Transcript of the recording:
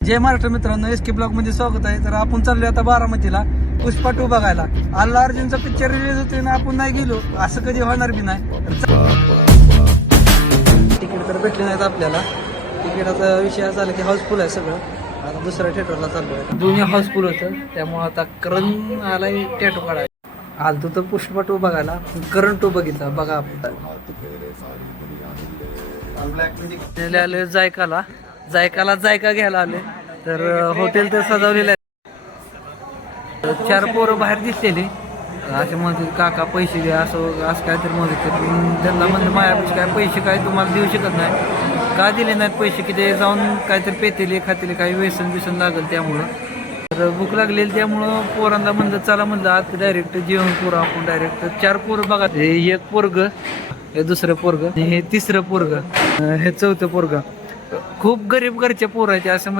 जय महाराष्ट्र मित्रांनो, SK blog मध्ये स्वागत आहे. तर आपण चाललोय आता बारामतीला पुष्पा 2 बघायला. अल्ला अर्जुनचा पिक्चर रिलीज होतोय ना, आपण नाही गेलो असं कधी होणार बी नाही. तिकीट तर भेटले नाहीत आपल्याला. तिकिटाचा विषय असा झाला की हाऊसफुल आहे सगळं. आता दुसऱ्या थिएटरला चाललोय. दोन्ही हाऊसफुल होतं, त्यामुळे आता करण आलाय टॅटो काढायला. आलतो तर पुष्पा 2 बघायला, करण 2 बघितला. बघा आपण आले जायका घ्यायला आले. तर हॉटेल तर सजवलेलं आहे. 4 पोरं बाहेर दिसलेली असे म्हणते काका पैसे द्या असं काहीतरी म्हणत. त्यांना म्हणलं माझ्यापेक्षा काय पैसे काय तुम्हाला देऊ शकत नाही. का दिले नाहीत पैसे की ते जाऊन काहीतरी पेतेले खातेले काही व्यसन बिसन लागेल. त्यामुळं तर भूक लागलेली, त्यामुळं पोरांना म्हणलं चला म्हणलं आज डायरेक्ट जेवण पोरं आपण डायरेक्ट 4 पोरं बघा. हे एक पोरग, हे दुसरं पोरग, हे तिसरं पोरग, हे चौथं पोरग. खूप गरीब घरचे पोरं आहेत असं म्हणजे